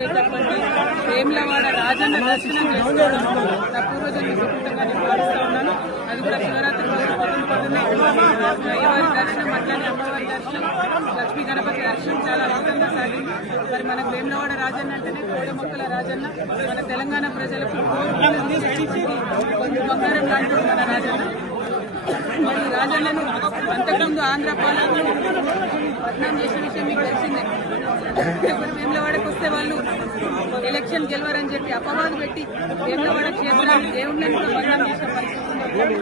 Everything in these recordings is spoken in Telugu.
వేములవాడ రాజన్న దర్శనం చేసుకోవడం నా పూర్వజన్మ సుకృతంగా నేను భావిస్తూ ఉన్నాను. అది కూడా శివరాత్రి రోజు పొద్దున్నే అయ్యవారి దర్శనం, అట్లానే అమ్మవారి దర్శనం, లక్ష్మీ గణపతి దర్శనం చాలా అద్భుతంగా సాగింది. మరి మనకు వేములవాడ రాజన్న అంటేనే కోడెమొక్కల రాజన్న, మన తెలంగాణ ప్రజలకు కొంచెం బంగారం లాంటి మన రాజన్న. మరి రాజన్నను అంతకుముందు ఆంధ్ర పాలకులు బద్నాం చేసిన విషయం మీకు తెలిసిందే. ఇప్పుడు వేములవాడకు వస్తే వాళ్ళు ఎలక్షన్ గెలవరని చెప్పి అపవాదు పెట్టి వేములవాడ క్షేత్రాన్ని దేవుళ్ళని కూడా బద్నాం చేసిన పరిస్థితి ఉంది.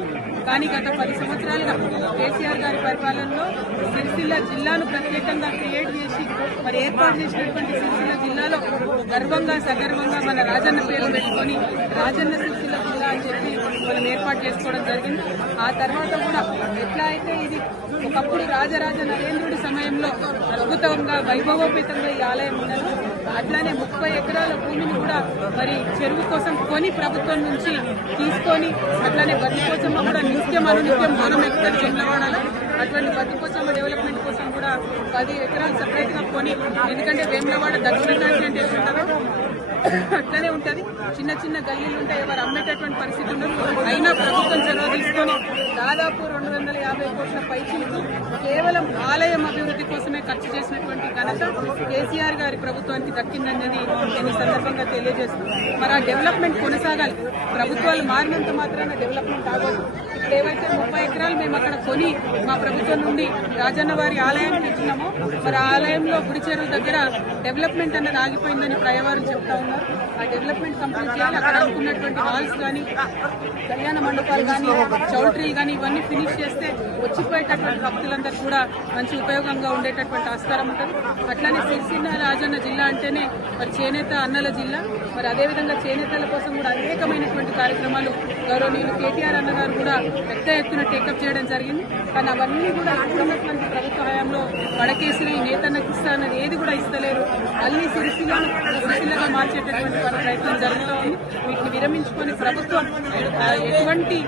కానీ గత 10 సంవత్సరాలుగా కేసీఆర్ గారి పరిపాలనలో సిరిసిల్ల జిల్లాను ప్రత్యేకంగా క్రియేట్ చేసి మరి ఏర్పాటు చేసినటువంటి సిరిసిల్ల జిల్లాలో గర్వంగా సగర్వంగా మన రాజన్న పేరు పెట్టుకొని రాజన్న సిరిసిల్ల జిల్లా అని చెప్పి మనం ఏర్పాటు చేసుకోవడం జరిగింది. ఆ తర్వాత కూడా ఎట్లా అయితే ఇది ఒకప్పుడు రాజరాజ నరేంద్రుడి సమయంలో అద్భుతంగా వైభవోపేతంగా ఈ ఆలయం ఉన్నది, అట్లానే 30 ఎకరాల భూమిని కూడా మరి చెరువు కోసం కొని ప్రభుత్వం నుంచి తీసుకొని అట్లానే బతికోసమ్మ కూడా నిత్యం అనునిత్యం మనం ఎక్కుతారు వేములవాడలో. అటువంటి బతికోసమ్మ డెవలప్మెంట్ కోసం కూడా 10 ఎకరాలు సపరేట్ గా కొని, ఎందుకంటే వేములవాడ దక్షిణ కాశీ అంటే ఎట్లుంటారో అట్లనే ఉంటది. చిన్న చిన్న గల్లీలు ఉంటాయి, ఎవరు అమ్మేటటువంటి పరిస్థితి ఉండదు. అయినా ప్రభుత్వం చొరవ తీసుకొని దాదాపు 250 కోట్ల పైచీలకు కేవలం ఆలయం అభివృద్ధి కోసమే ఖర్చు చేసినటువంటి ఘనత కేసీఆర్ గారి ప్రభుత్వానికి దక్కిందన్నది నేను ఈ సందర్భంగా తెలియజేస్తున్నాను. మరి ఆ డెవలప్మెంట్ కొనసాగాలి. ప్రభుత్వాలు మారినంత మాత్రాన డెవలప్మెంట్ ఆగదు. ఏవైతే 30 ఎకరాలు మేము అక్కడ కొని మా ప్రభుత్వం నుండి రాజన్న వారి ఆలయానికి ఇచ్చినామో, మరి ఆ ఆలయంలో గుడి చెరువు దగ్గర డెవలప్మెంట్ అన్నది ఆగిపోయిందని ప్రయవారు చెప్తా ఉన్నారు. ఆ డెవలప్మెంట్ కంప్లీట్ చేయాలి. అక్కడ అనుకున్నటువంటి హాల్స్ కానీ, కళ్యాణ మండపాలు కానీ, చౌల్ట్రీలు కానీ ఇవన్నీ ఫినిష్ చేస్తే వచ్చిపోయేటటువంటి భక్తులందరూ కూడా మంచి ఉపయోగంగా ఉండేటటువంటి ఆస్కారం ఉంటుంది. అట్లానే సిరిసిల్ల రాజన్న జిల్లా అంటేనే మరి చేనేత అన్నల జిల్లా. మరి అదేవిధంగా చేనేతల కోసం కూడా అనేకమైనటువంటి కార్యక్రమాలు గౌరవనీయులు కేటీఆర్ అన్నగారు కూడా పెద్ద ఎత్తున టేకప్ చేయడం జరిగింది. కానీ అవన్నీ కూడా ఇస్తున్నటువంటి ప్రభుత్వ హయాంలో వడకేసిరి నేతన్నకి ఇస్తా అన్నది ఏది కూడా ఇస్తలేరు. మళ్ళీ సిరిసిల్లగా మార్చేటటువంటి ప్రయత్నం జరుగుతూ ఉంది. వీటిని విరమించుకొని ప్రభుత్వం ఎటువంటి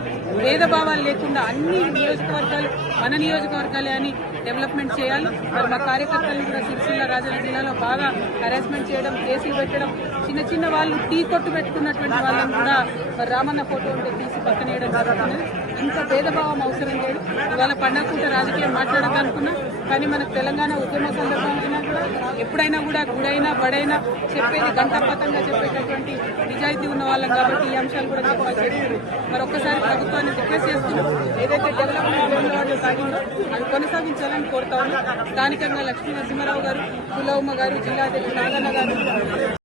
భేదభావాలు లేకుండా అన్ని నియోజకవర్గాలు మన నియోజకవర్గాలే అని డెవలప్మెంట్ చేయాలి. మరి మా కార్యకర్తలను కూడా సిరిసిల్ల రాజన్న జిల్లాలో బాగా హరాస్మెంట్ చేయడం, కేసులు పెట్టడం, చిన్న చిన్న వాళ్ళు టీ కొట్టు పెట్టుకున్నటువంటి వాళ్ళని కూడా మరి రామన్న ఫోటో ఉంటే తీసి పక్కనేయడం జరుగుతుంది. ఇంత భేదభావం అవసరం లేదు. ఇవాళ పండగ పూట రాజకీయం మాట్లాడదనుకున్నా, కానీ మనకు తెలంగాణ ఉద్యమ సందర్భంగా కూడా ఎప్పుడైనా కూడా గుడైనా బడైనా చెప్పేది గంటపతంగా చెప్పేటటువంటి నిజాయితీ ఉన్న వాళ్ళం కాబట్టి ఈ అంశాలు కూడా చెప్పాల్సి వస్తుంది. మరి ఒక్కసారి ప్రభుత్వాన్ని రిక్వెస్ట్ చేస్తున్నాం, ఏదైతే డెవలప్మెంట్ సాగిందో అది కొనసాగించాలని కోరుతా ఉన్నాం. స్థానికంగా లక్ష్మీ నరసింహారావు గారు, కులవమ్మ గారు, జిల్లా అధ్యక్షుడు నాగన్న గారు